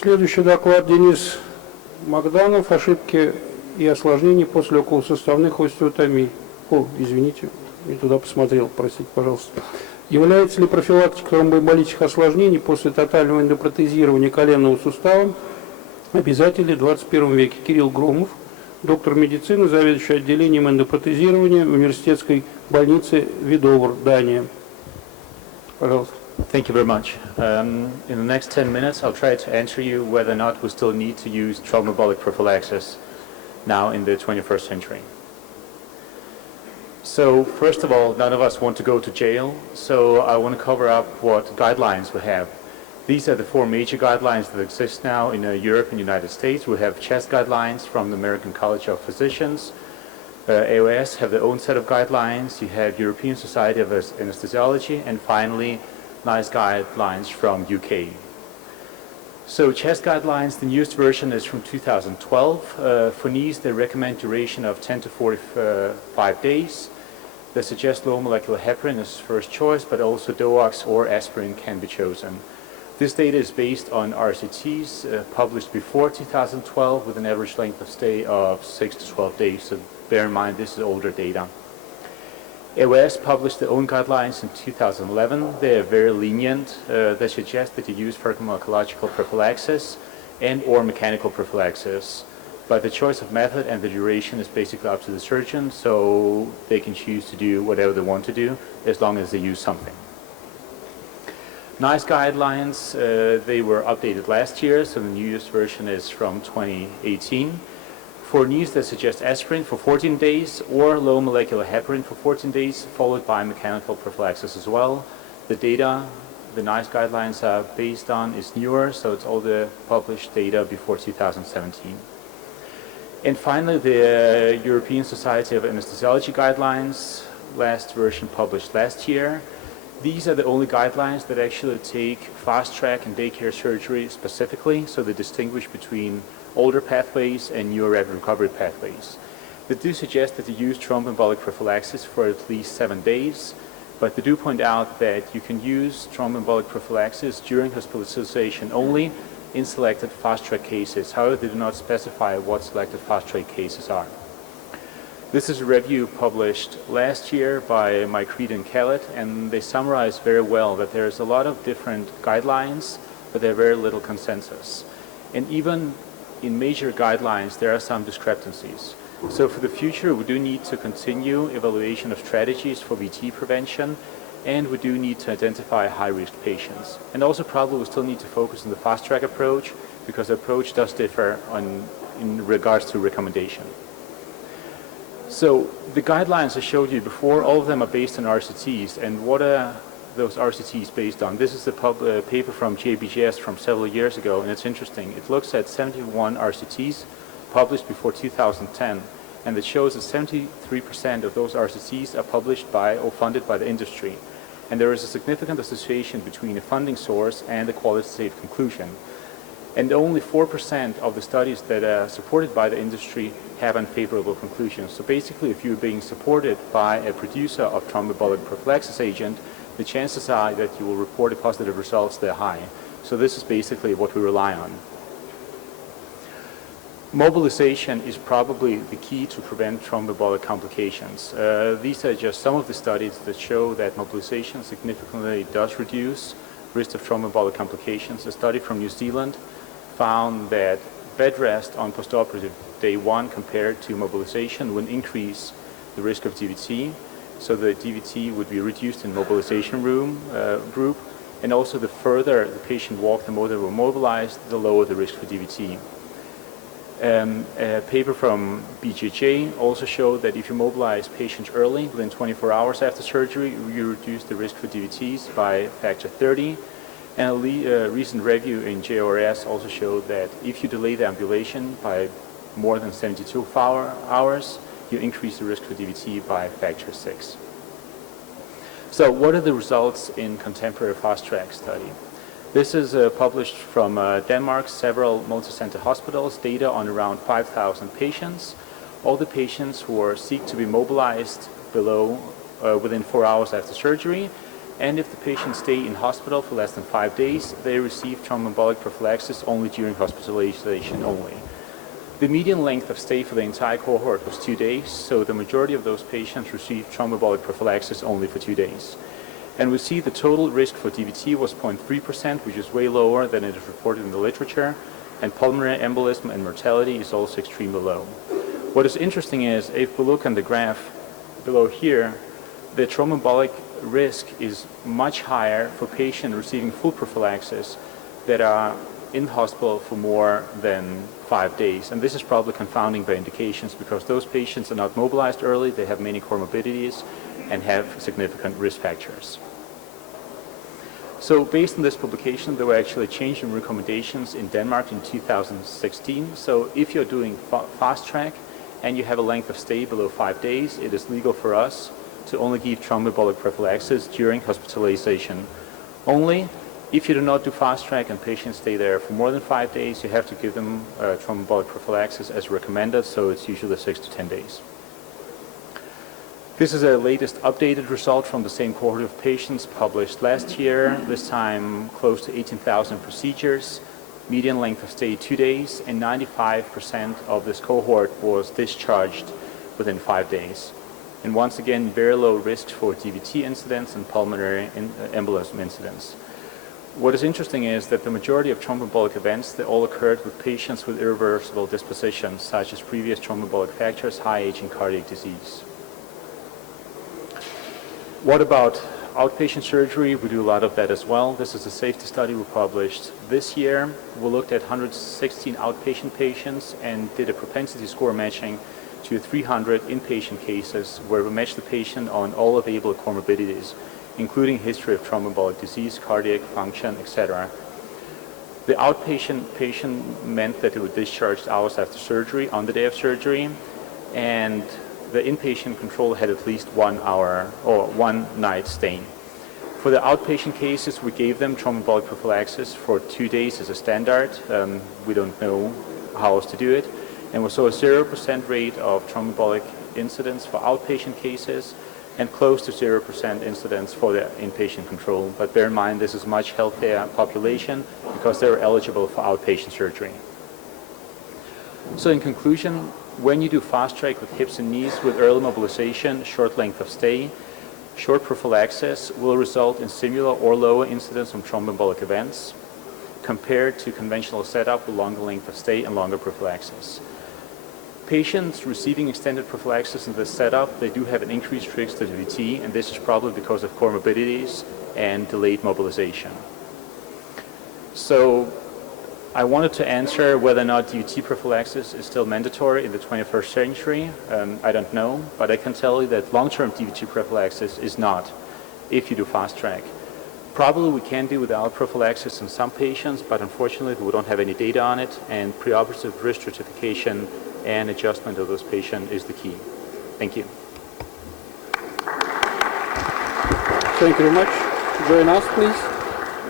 Следующий доклад Денис Магданов. Ошибки и осложнения после околосуставных остеотомий. О, извините, не туда посмотрел, простите, пожалуйста. Является ли профилактика тромбоэмболических осложнений после тотального эндопротезирования коленного сустава обязательной в 21 веке? Кирилл Громов, доктор медицины, заведующий отделением эндопротезирования в университетской больнице Видовр, Дания. Пожалуйста. Thank you very much. In the next 10 minutes, I'll try to answer you whether or not we still need to use thromboembolic prophylaxis now in the 21st century. So, first of all, none of us want to go to jail, so I want to cover up what guidelines we have. These are the four major guidelines that exist now in Europe and the United States. We have CHEST guidelines from the American College of Physicians. AOS have their own set of guidelines. You have European Society of Anesthesiology, and finally, NICE guidelines from UK. So CHEST guidelines, the newest version is from 2012. For knees, they recommend duration of 10 to 45 days. They suggest low molecular heparin as first choice, but also DOAX or aspirin can be chosen. This data is based on RCTs published before 2012 with an average length of stay of 6 to 12 days. So bear in mind, this is older data. AOS published their own guidelines in 2011. They are very lenient. They suggest that you use pharmacological prophylaxis and or mechanical prophylaxis. But the choice of method and the duration is basically up to the surgeon, so they can choose to do whatever they want to do as long as they use something. NICE guidelines, they were updated last year, so the newest version is from 2018. For knees, they suggest aspirin for 14 days or low molecular heparin for 14 days, followed by mechanical prophylaxis as well. The data the NICE guidelines are based on is newer, so it's all the published data before 2017. And finally, the European Society of Anesthesiology guidelines, last version published last year. These are the only guidelines that actually take fast track and daycare surgery specifically, so they distinguish between older pathways and newer rapid recovery pathways. They do suggest that you use thromboembolic prophylaxis for at least 7 days, but they do point out that you can use thromboembolic prophylaxis during hospitalization only in selected fast-track cases. However, they do not specify what selected fast-track cases are. This is a review published last year by Mike Reed and Kellett, and they summarize very well that there's a lot of different guidelines, but there's very little consensus. And even in major guidelines, there are some discrepancies. So for the future, we do need to continue evaluation of strategies for VT prevention, and we do need to identify high-risk patients. And also probably we still need to focus on the fast-track approach, because the approach does differ in regards to recommendation. So the guidelines I showed you before, all of them are based on RCTs, and what are those RCTs based on? This is a paper from JBJS from several years ago, and it's interesting. It looks at 71 RCTs published before 2010, and it shows that 73% of those RCTs are published by or funded by the industry. And there is a significant association between a funding source and a qualitative conclusion. And only 4% of the studies that are supported by the industry have unfavorable conclusions. So basically, if you're being supported by a producer of thromboembolic prophylaxis agent, the chances are that you will report a positive results, they're high. So this is basically what we rely on. Mobilization is probably the key to prevent thromboembolic complications. These are just some of the studies that show that mobilization significantly does reduce risk of thromboembolic complications. A study from New Zealand found that bed rest on postoperative day 1 compared to mobilization would increase the risk of DVT. So the DVT would be reduced in mobilization room group, and also the further the patient walked, the more they were mobilized, the lower the risk for DVT. A paper from BJJ also showed that if you mobilize patients early, within 24 hours after surgery, you reduce the risk for DVTs by factor 30. And a recent review in JORS also showed that if you delay the ambulation by more than 72 hours, you increase the risk for DVT by factor 6. So what are the results in contemporary fast-track study? This is published from Denmark, several multi-center hospitals, data on around 5,000 patients. All the patients who are seek to be mobilized within 4 hours after surgery, And if the patients stay in hospital for less than 5 days, they receive thromboembolic prophylaxis only during hospitalization only. The median length of stay for the entire cohort was 2 days, so the majority of those patients received thromboembolic prophylaxis only for 2 days. And we see the total risk for DVT was 0.3%, which is way lower than it is reported in the literature, and pulmonary embolism and mortality is also extremely low. What is interesting is, if we look on the graph below here, the thromboembolic risk is much higher for patients receiving full prophylaxis that are in hospital for more than 5 days. And this is probably confounding by indications because those patients are not mobilized early, they have many comorbidities, and have significant risk factors. So based on this publication, there were actually changes in recommendations in Denmark in 2016. So if you're doing fast track and you have a length of stay below 5 days, it is legal for us to only give thromboembolic prophylaxis during hospitalization. Only if you do not do fast track and patients stay there for more than 5 days, you have to give them thromboembolic prophylaxis as recommended, so it's usually 6 to 10 days. This is a latest updated result from the same cohort of patients published last year, this time close to 18,000 procedures, median length of stay 2 days, and 95% of this cohort was discharged within 5 days. And once again, very low risk for DVT incidents and pulmonary embolism incidents. What is interesting is that the majority of thromboembolic events, they all occurred with patients with irreversible dispositions, such as previous thromboembolic factors, high age, and cardiac disease. What about outpatient surgery? We do a lot of that as well. This is a safety study we published this year. We looked at 116 outpatient patients and did a propensity score matching to 300 inpatient cases where we matched the patient on all available comorbidities, including history of thromboembolic disease, cardiac function, etc. The outpatient patient meant that they were discharged hours after surgery, on the day of surgery, and the inpatient control had at least 1 hour or 1 night stay. For the outpatient cases, we gave them thromboembolic prophylaxis for 2 days as a standard. We don't know how else to do it. And we saw a 0% rate of thromboembolic incidence for outpatient cases and close to 0% incidence for the inpatient control. But bear in mind, this is a much healthier population because they're eligible for outpatient surgery. So in conclusion, when you do fast track with hips and knees with early mobilization, short length of stay, short prophylaxis will result in similar or lower incidence of thromboembolic events compared to conventional setup with longer length of stay and longer prophylaxis. Patients receiving extended prophylaxis in this setup, they do have an increased risk to DVT, and this is probably because of comorbidities and delayed mobilization. So I wanted to answer whether or not DVT prophylaxis is still mandatory in the 21st century. I don't know, but I can tell you that long-term DVT prophylaxis is not if you do fast track. Probably we can do without prophylaxis in some patients, but unfortunately we don't have any data on it, and preoperative risk stratification and adjustment of those patients is the key. Thank you. Thank you very much. Join us, please.